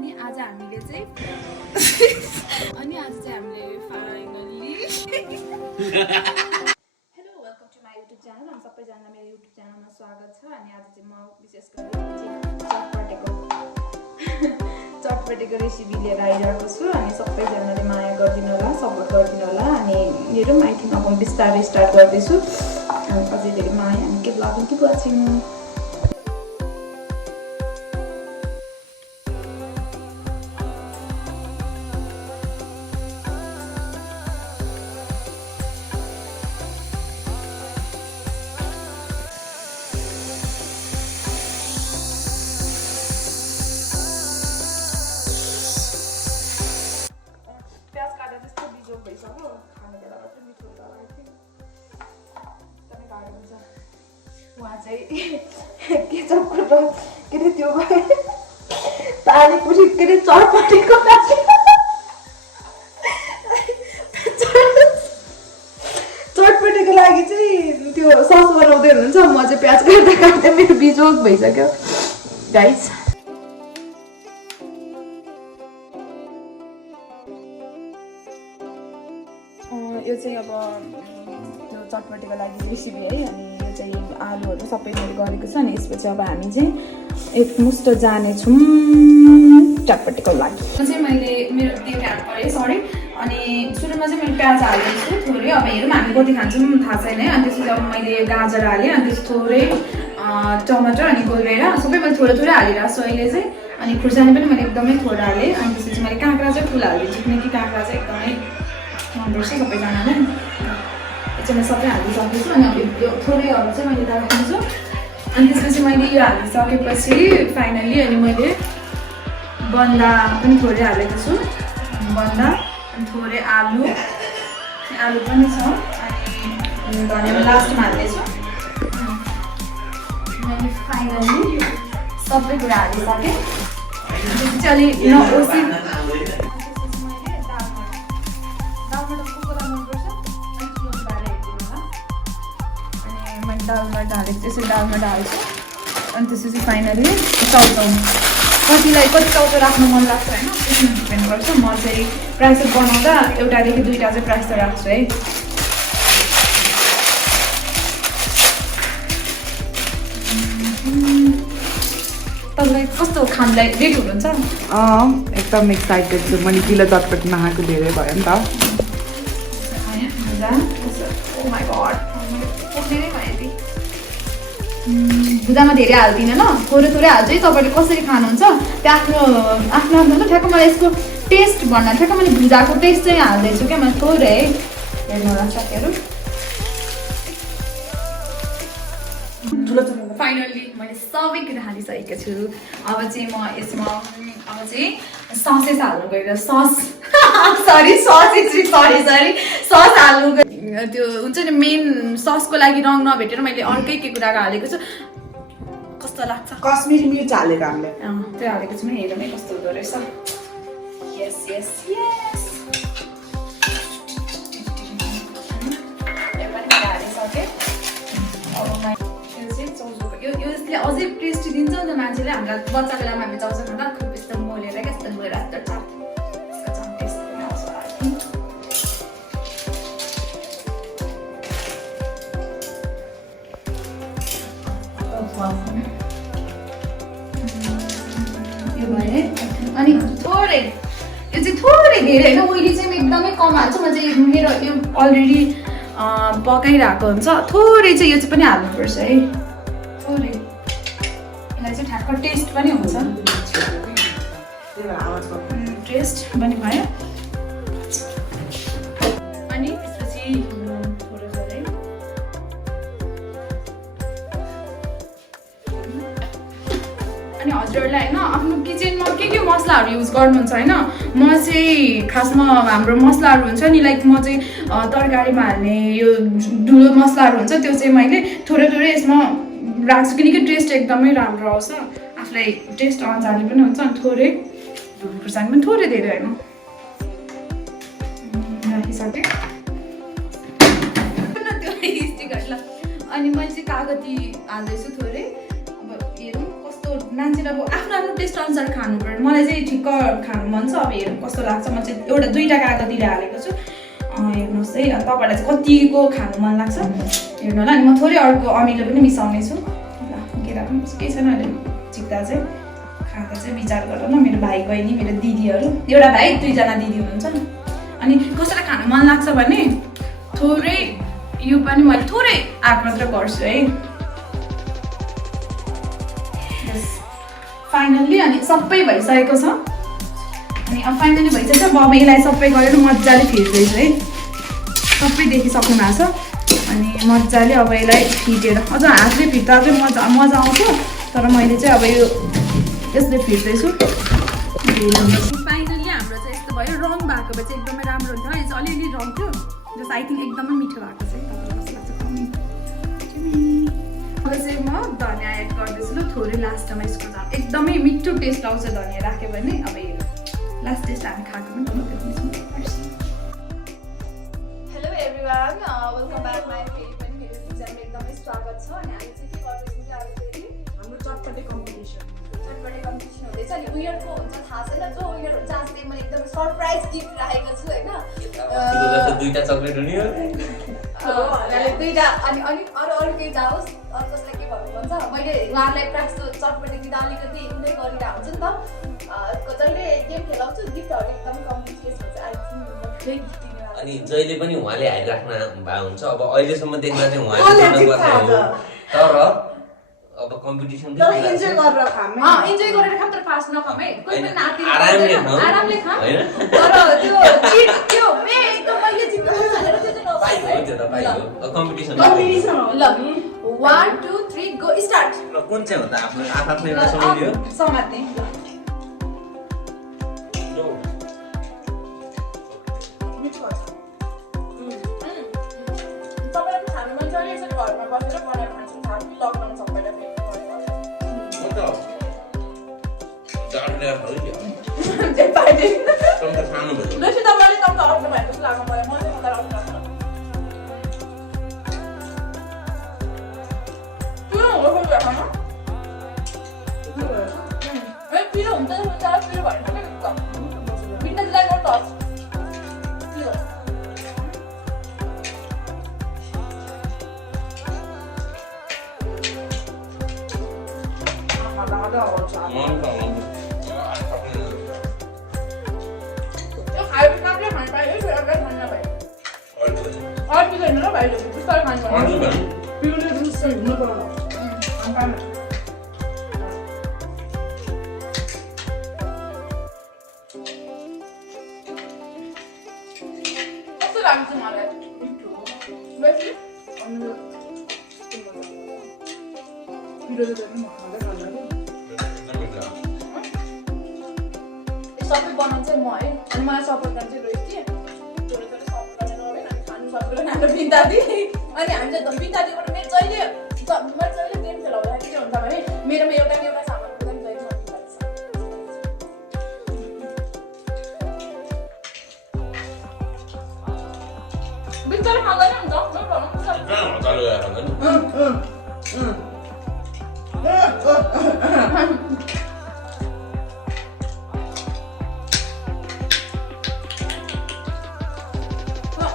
अनि आज हामीले चाहिँ finally hello welcome to my YouTube channel. अनि सबैजनालाई मेरो युट्युब च्यानलमा स्वागत छ। अनि आज चाहिँ म विशेष गरी चटपटेको रेसिपी लिएर आइरहेको छु। अनि सबैजनाले माया गरिदिनु होला, सपोर्ट गरिदिनु होला। अनि हेरौँ, आई थिङ्क अब बिस्तारै स्टार्ट गर्दैछु। अनि अझै धेरै माया अनि के ब्लगिङ कि वाचिङ। उहाँ चाहिँ केचपको र के अरे त्यो पानीपुरी के अरे चटपटेको लागि चाहिँ त्यो सस बनाउँदै हुनुहुन्छ। म चाहिँ प्याज काट्दा काट्दै मेरो बिजोग भइसक्यो गाइस। यो चाहिँ अब त्यो चटपटेको लागि रेसिपी है। अनि यो चाहिँ आलुहरू सबै मैले गरेको छु। अनि यसपछि अब हामी चाहिँ एकमुष्ट जानेछौँ चटपटेको लागि। चाहिँ मैले मेरो त्यो हाल्नु पऱ्यो सरी। अनि सुरुमा चाहिँ मैले प्याज हालिदिन्छु थोरै। अब हेरौँ हामी कति खान्छौँ थाहा छैन है। अनि त्यसपछि अब मैले गाजर हालेँ, अनि त्यसपछि थोरै टमाटर अनि गोलभेडा सबै मैले थोरै थोरै हालिरहेको छु अहिले चाहिँ। अनि खुर्सानी पनि मैले एकदमै थोरै हालेँ। अनि त्यसपछि मैले काँक्रा चाहिँ फुल हालिदिन्छु, किनकि काँक्रा चाहिँ एकदमै मनपर्छ सबैजनालाई। यो चाहिँ मैले सबै हालिसकेको छु। अनि अब यो थोरैहरू चाहिँ मैले राखिदिन्छु। अनि त्यसपछि मैले यो हालिसकेपछि फाइनल्ली अनि मैले बन्दा पनि थोरै हालेको छु, बन्दा अनि थोरै आलु पनि छ। अनि धनिया लास्टमा हाल्दैछु। मैले फाइनल्ली सबै कुरा हालिसकेँ। त्यसपछि अलिक नओसी दालमा हालेको त्यसरी दालमा हाल्छु। अनि त्यसपछि फाइनल्ली चाउचाउ कतिलाई कति चाउचाउ राख्नु मन लाग्छ होइन, त्यसमा डिपेन्ड गर्छ। म चाहिँ प्रायः जस्तो बनाउँदा एउटादेखि दुईवटा चाहिँ प्रायः जस्तो राख्छु है। तपाईँलाई कस्तो खानलाई रेडी हुनुहुन्छ? एकदम एक्साइटेड छु। मैले गिलो चटपटी नखाएको धेरै भयो नि त। भुजामा धेरै हाल्दिनँ ल, थोरै थोरै हाल्छु है। तपाईँले कसरी खानुहुन्छ त्यो आफ्नो आफ्नो ठ्याक्क मलाई यसको टेस्ट भन्दा ठ्याक्क मैले भुजाको टेस्ट चाहिँ हाल्दैछु क्या। मैले थोरै है, हेर्नु होला साथीहरू। फाइनल्ली मैले सबै कुरा हालिसकेको छु। अब चाहिँ म यसमा अब चाहिँ ससेस हाल्नु गएर सस हाल्नु त्यो हुन्छ नि मेन ससको लागि रङ नभेटेर मैले अर्कै के कुराको हालेको छु। कस्तो लाग्छ? कश्मिरी मिर्च हालेको हामीले त्यो हालेको छु। हेरौँ है कस्तो हुँदो रहेछ। यस यस यस हालिसकेँ। यसले अझै टेस्टी दिन्छ नि त मान्छेले। हाम्रा बच्चाको बेलामा हामी चाउचाउ खाँदा खुब यस्तो मोलेर क्या, यस्तो मोलेर यस्तो यसको झन् टेस्ट पनि आउँछ। यो भयो। अनि थोरै यो चाहिँ थोरै धेरै होइन, ओइली चाहिँ एकदमै कम हाल्छु म चाहिँ। मेरो यो अलरेडी पकाइरहेको हुन्छ। थोरै चाहिँ यो चाहिँ पनि हाल्नुपर्छ है, थोरै। यसलाई चाहिँ ठ्याक्क टेस्ट पनि हुन्छ, टेस्ट पनि भयो। अनि त्यसपछि थोरै थोरै अनि हजुरहरूलाई होइन आफ्नो किचनमा के मसलाहरू युज गर्नुहुन्छ होइन। म चाहिँ खासमा हाम्रो मसलाहरू हुन्छ नि, लाइक म चाहिँ तरकारीमा हाल्ने यो ठुलो मसलाहरू हुन्छ त्यो चाहिँ मैले थोरै थोरै यसमा राख्छु, किनकि टेस्ट एकदमै राम्रो आउँछ। आफूलाई टेस्ट अनुसारले पनि हुन्छ। अनि थोरै खुर्सानी पनि थोरै धेरै होइन राखिसकेँ। अनि मैले चाहिँ कागती हाल्दैछु थोरै। अब हेरौँ कस्तो मान्छेले अब आफ्नो आफ्नो टेस्ट अनुसार खानु पर्यो मलाई चाहिँ ठिक्क खानु मन छ अब हेरौँ कस्तो लाग्छ म चाहिँ एउटा 2टा कागतीले हालेको छु हेर्नुहोस् है तपाईँलाई चाहिँ कतिको खानु मन लाग्छ हेर्नु होला अनि म थोरै अर्को अमिलो पनि मिसाउने छु ल केरा पनि केही छैन अहिले झिक्दा चाहिँ खाँदा चाहिँ विचार गर न मेरो भाइ बहिनी मेरो दिदीहरू एउटा भाइ 2जना दिदी हुनुहुन्छ अनि कसैलाई खानु मन लाग्छ भने थोरै यो पनि मैले थोरै आग मात्र गर्छु है फाइनल्ली अनि सबै भइसकेको छ अनि अब फाइनल्ली भइसकेछ अब यसलाई सबै गरेर मजाले फिट्दैछु है सबै देखिसक्नु भएको छ अनि मजाले अब यसलाई फिटेर अझ हातले फिट्दा चाहिँ मजा आउँछ तर मैले चाहिँ अब यो यसले फिट्दैछु फाइनल्ली हाम्रो चाहिँ यस्तो भयो रङ भएको भए चाहिँ एकदमै राम्रो हुन्छ यो चाहिँ अलिअलि रङ थियो जस आई थिङ्क एकदमै मिठो भएको छ अब चाहिँ म धनियाँ एड गर्दैछु ल थोरै लास्टमा यसको झन् एकदमै मिठो टेस्ट आउँछ धनियाँ राख्यो भने अब हेरौँ लास्ट टेस्ट हामी खाएको पनि देखाउँछौँ hello everyone welcome back my फेरि पनि मेरो किचनमा एकदमै स्वागत छ अनि हामी चाहिँ के गर्दैछौँ कि आज फेरि हाम्रो चटपटे कम्पिटिसन हुँदैछ अनि उनीहरूको हुन्छ थाहा छैन जो उनीहरू हुन्छ आज चाहिँ मैले एकदम सरप्राइज गिफ्ट राखेको छु होइन 2टा चक्लेट हुने हो 2टा अनि अलिक अरू केही जाओस् कसलाई के भन्नु भन्छ मैले उहाँहरूलाई प्रायः चटपटी दिँदा अलिकति उनीहरू गरिरहेको हुन्छ नि त जहिले गेम खेलाउँछु गिफ्टहरू एकदम कम्प्लिकेट हुन्छ आई थिङ्क अनि जहिले पनि उहाँले हाइराख्न भएको हुन्छ अब अहिलेसम्म देख्दा चाहिँ उहाँले गर्दै हो तर अब कम्पिटिसन इन्जोय गरेर खाम इन्जोय गरेर खाम तर फास्ट नखाम है कोही पनि नाति आरामले खाम हैन तर त्यो चिट त्यो एकदम मैले जित्नु भनेर त्यो चाहिँ पाइयो त्यो त पाइयो कम्पिटिसन हो ल 1 2 3 गो स्टार्ट ल कुन चाहिँ हो त आफ्नो आफ्नो एउटा सम्हाल्यो समात्ने तपाईलाई खानु मन छ यसरी घरमा बसेर बनाएर खान्छौँ खानु लकडाउन सबैलाई जे पाइले तपाईँ खानु भयो लसी तपाईले तपाईँ अर्को भएको जस्तो लाग्नु पर्यो म चाहिँ मलाई अर्को लाग्छ त्यो हो कोही खानु ए पिरो हुन्छ पिरो भएन के बिना चाहिँ गर्छ पिरो त्यो खायो कामले खानु पायो है अगाडि खानु नपायो अर्को छैन र भाइले बिस्तारै खानु पर्छ पिउने जुस चाहिँ हुनु पर्यो कस्तो लाग्छ मलाई बेसी पिरो चाहिँ म खाँदै खाँदैन सबै बनाउँछ म है अनि मलाई सपोर्ट गर्न चाहिँ रोहित थिएँ थोरै सपोर्ट गर्ने नभए अनि खानु सबैलाई खानु बिन्दादी अनि हामी चाहिँ बिन्दादीबाट मेरो जहिले गेम खेलाउँदा के हुन्छ भने मेरोमा एउटा सामान पनि जहिले बिन्दाले खाँदैन नि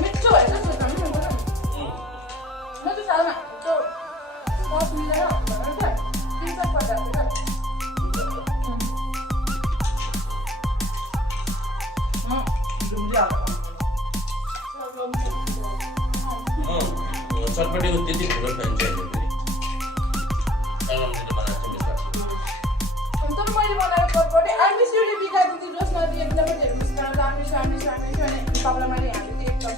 मिठो भएछ म चाहिँ सालमा त्यो सस मिलेर चटपटीको त्यति ठुलो फ्यान चाहिँ तर मैले बनाएको चटपटी आर्मिसले बिगा दिदी जस नदी एकदमै धेरै मुस्कान आर्मिस अनि तपाईँलाई मैले यहाँ चाहिँ एकदम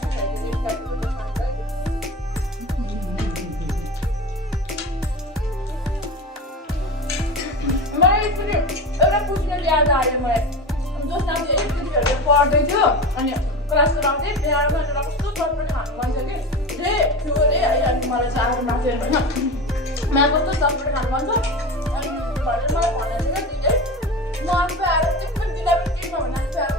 मलाई एकचोटि एउटा पुस्ने याद आयो मलाई जस नानी एकचोटि पढ्दै थियो अनि क्लास गराउँदै बिहारमा कस्तो चटपटी खानु मन छ कि थियो अरे है अनि मलाई चाहिँ आएर माथि होइन मलाई कस्तो चटपटी खानु मन छ अनि घरले मलाई भनेर चाहिँ दिदी म आफै आएर त्यो पनि दिँदा पनि केही नभने आफै आएर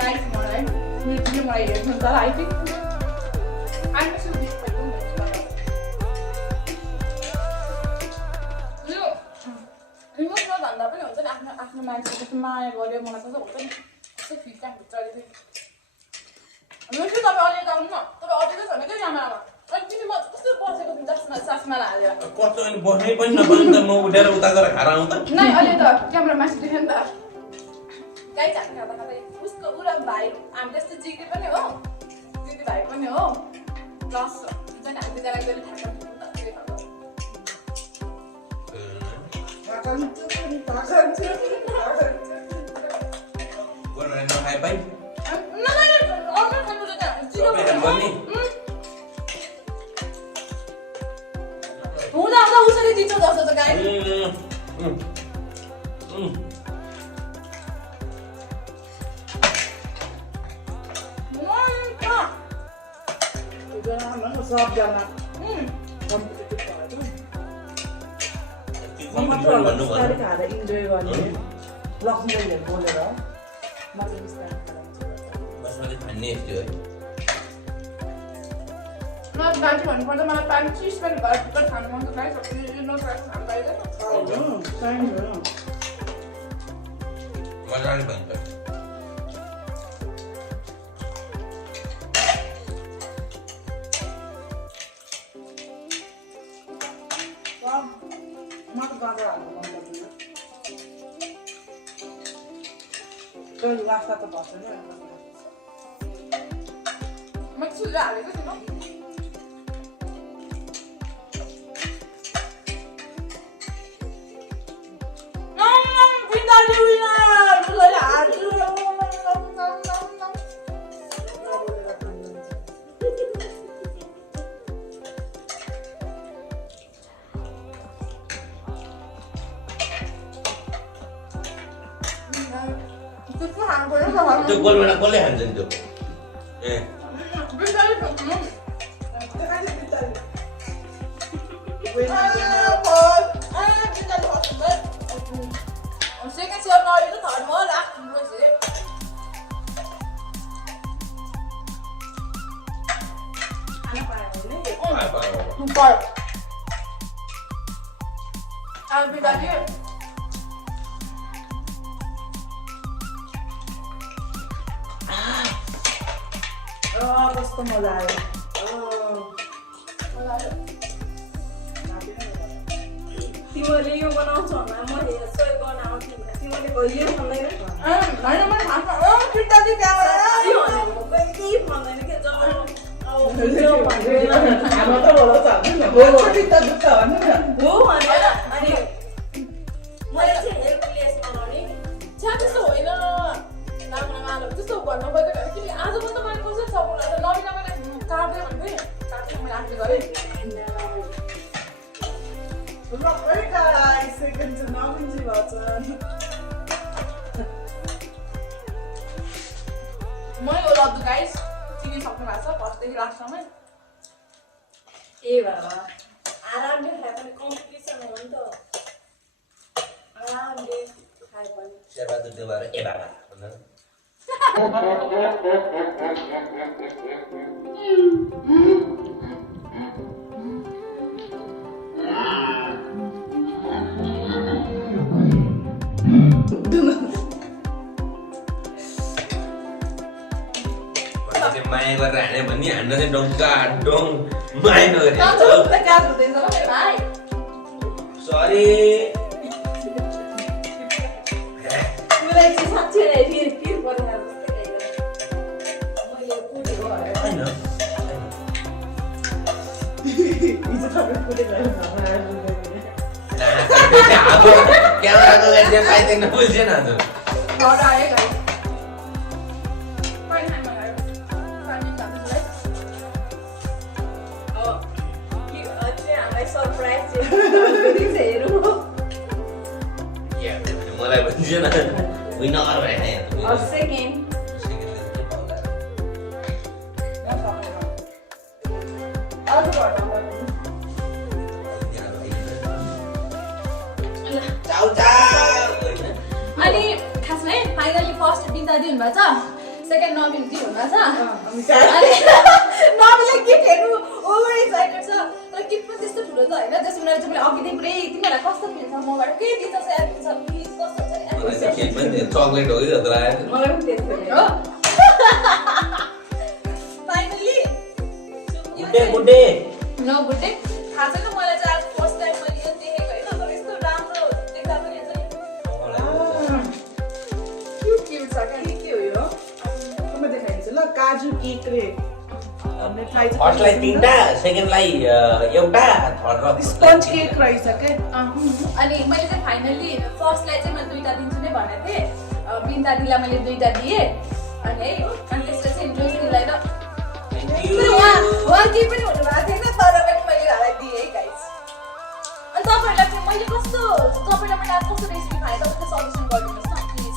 गाइड मलाई मलाई हेर्नु तर आई थिङ्क आफ्नो मान्छे कस्तो माया गर्यो मलाई कस्तो हुन्छ नि कस्तो फिट भित्र तपाईँ अहिले त आउनु न तपाईँ अझै छ भने क्या आमामा अनि तिमी म कस्तो बसेको तिमी सासमा हालेर कस्तो अनि बस्नै पनि नपाउनु त म उठेर उता गएर खाएर आउँ त नै अहिले त क्यामेरा मासु देख्यो नि त गाई झाक्ने खाँदा उसको उरा भाइ हामी जस्तो जिग्री पनि हो दिदी भाइ पनि हो प्लस चाहिँ हामी दुईजना गएर थाहा नखाए पाइ हुँदा हुँदा उसरी जित्छ जस्तो छ गाई सबजना खाँदा इन्जोय गर्ने लक्ष्मीले बोलेर गाडी भन्नुपर्दा मलाई पानी चिज पनि घरभित्र खानु मन छ गाई सबै खानु पाइँदैन मजाले भन्छ म त गाजर हाल्नु मन पर्दैन त्यो वास्ता त भएन म सुझाव हालेको थिएँ त्यो गोलबेडा कसले खान्छ नि त्यो ए कस्तो मजा आयो तिमीले यो बनाउँछौ होला म यसो गर्न आउँछु तिमीले कहिले भन्दैन होइन मैले खान्छ फिर्तादी त्यहाँबाट के भन्दैन के जब हाम्रो त होला छ हो भनेर अनि मैले चाहिँ हेल्पलेस बनाउने छ्या त्यस्तो होइन नाम त्यस्तो भन्नु पर्दैन कि आज पनि त मैले कसरी सपोर्ट गर्छ नबिना मैले काट्दै भन्दै काट्दै मैले आफै गरेँ मैले यो लड्डु गाइस चिनिसक्नु भएको छ फर्स्टदेखि लास्टसम्म ए बाबा आरामले खाए पनि कम्पिटिसन हो नि त आरामले खाए पनि शेरबहादुर देवार ए बाबा भन्दा माया गरेर हाने भन्ने हान्न चाहिँ डङ्का डोङ माया नगरे सरी मलाई चाहिँ साँच्चै नै फिर परिहार जस्तै मैले पुगेको होइन क्यामेराको गाडी पाइँदैन बुझ्दैन आज मलाई भन्छ न विनर भए सेकेन्ड अनि खासमा है फाइनली फर्स्ट बिन्दादी हुनुभएको छ सेकेन्ड नवीन दी हुनुभएको छ अनि नवीनलाई गिफ्ट हेर्नु ओभर एक्साइटेड छ तर गिफ्ट पनि त्यस्तो ठुलो त होइन जस्तो उनीहरूले चाहिँ अघिदेखि पुरै तिमीहरूलाई कस्तो फिल छ मबाट के दिन्छ प्लिज कस्तो छ मलाई चाहिँ केही पनि चक्लेट हो कि जस्तो लाग्यो मलाई पनि त्यस्तो हो फाइनली गुड्डे नो गुड्डे थाहा छैन मलाई चाहिँ आज फर्स्ट टाइम मैले यो देखेको होइन तर यस्तो राम्रो देख्दा पनि चाहिँ क्युट छ क्या के हो यो म देखाइदिन्छु ल काजु केक रे हामीले ट्राई फर्स्टलाई 3टा सेकेन्डलाई एउटा थर्ड र स्पन्ज केक रहेछ के अनि मैले चाहिँ फाइनली फर्स्टलाई चाहिँ मैले 2टा दिन्छु नै भनेको थिएँ बिन्ता दिदीलाई मैले 2टा दिएँ अनि है अनि त्यसपछि चाहिँ जोस दिदीलाई र उहाँ केही पनि हुनु भएको थिएन तर पनि मैले उहाँलाई दिएँ है गाइस अनि तपाईँहरूलाई चाहिँ मैले कस्तो तपाईँलाई मैले आज कस्तो रेसिपी खाएँ तपाईँले सजेसन गरिदिनुहोस् न प्लिज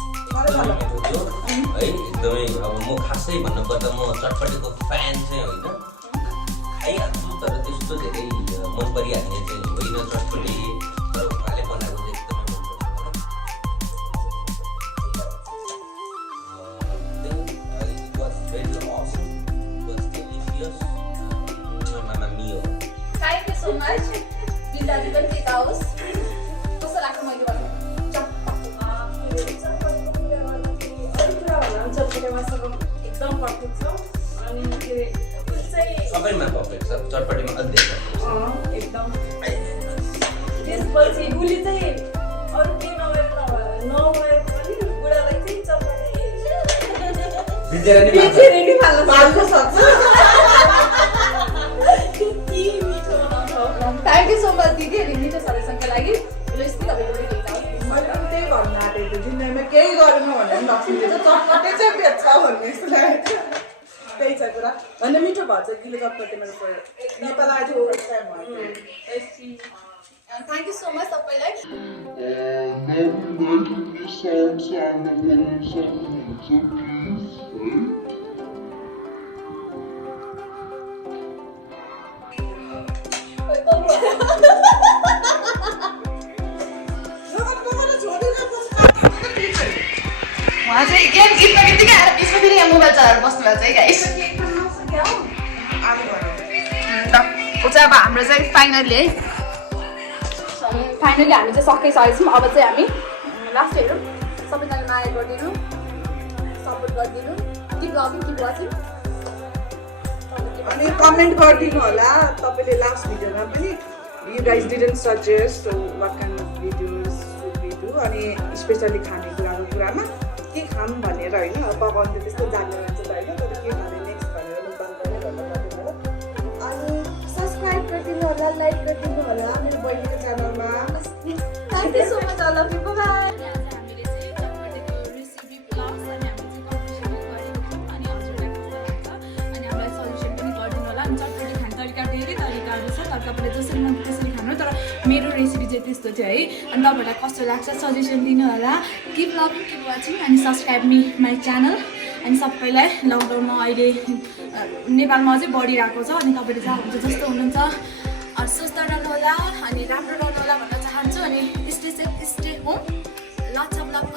है एकदमै अब म खासै भन्नुपर्दा म चटपटेको फ्यान चाहिँ होइन खाइहाल्छु तर त्यस्तो धेरै मन परिहाल्ने चाहिँ होइन चटपटे तर उहाँले बनाएको चाहिँ एकदमै मनपर्छ थ्याङ्क यू सो मच बिन्ता दिदी पनि त्यता होस् कस्तो लाग्छ मैले भनेको एकदम पर्फेक्ट छ अनि के चाहिँ सबैमा पर्फेक्ट छ चटपटेमा अझै एकदम त्यसपछि गुली चाहिँ अरू केही नभए पनि बुढालाई चाहिँ चटपटे बिजेरानी पाल्न सक्छ त्यति मिठो बनाउँछ थ्याङ्क यू सो मच दिदी अनि मिठो सजेसनको लागि रेसिपी तपाईँको मैले पनि त्यही भन्न आँटेको थिएँ जिन्दगीमा केही गरेन भने पनि लक्ष्मीले चाहिँ चटपटे चाहिँ बेच्छ भन्ने जस्तो लागेको थियो त्यही छ कुरा भन्ने मिठो भन्छ गिलो चटपटे मेरो नेपाल आएको थियो फर्स्ट टाइम भयो थ्याङ्क यू सो मच सबैलाई उहाँ चाहिँ गेम जित्ने बित्तिकै आएर बिचमा फेरि यहाँ मोबाइल चलाएर बस्नु भएको छ है गाइस ऊ चाहिँ अब हाम्रो चाहिँ फाइनली है फाइनली हामी चाहिँ सकिसकेको छौँ अब चाहिँ हामी लास्ट हेरौँ सबैजना माया गरिदिनु सपोर्ट गरिदिनु किप वाचिङ अनि कमेन्ट गरिदिनु होला तपाईँले लास्ट भिडियोमा पनि you guys didn't suggest so what kind of videos should be do अनि स्पेसली खानेकुराको कुरामा के खाऊँ भनेर होइन पकाउनु त त्यस्तो जान्ने मान्छे त होइन तर के खाने नेक्स्ट भनेर गरिदिनु होला अनि सब्सक्राइब गरिदिनु होला लाइक गरिदिनु होला मेरो बहिनीको च्यानलमा thank you so much all of you bye तपाईँले जसरी मन त्यसरी खानु तर मेरो रेसिपी चाहिँ त्यस्तो थियो है अनि तपाईँहरूलाई कस्तो लाग्छ सजेसन दिनु होला किप लभिङ किप वाचिङ अनि सब्सक्राइब मी माई च्यानल अनि सबैलाई लकडाउनमा अहिले नेपालमा अझै बढिरहेको छ अनि तपाईँले जहाँ हुन्छ जस्तो हुनुहुन्छ स्वस्थ रहनु होला अनि राम्रो रहनु होला भन्न चाहन्छु अनि stay safe stay home lots of love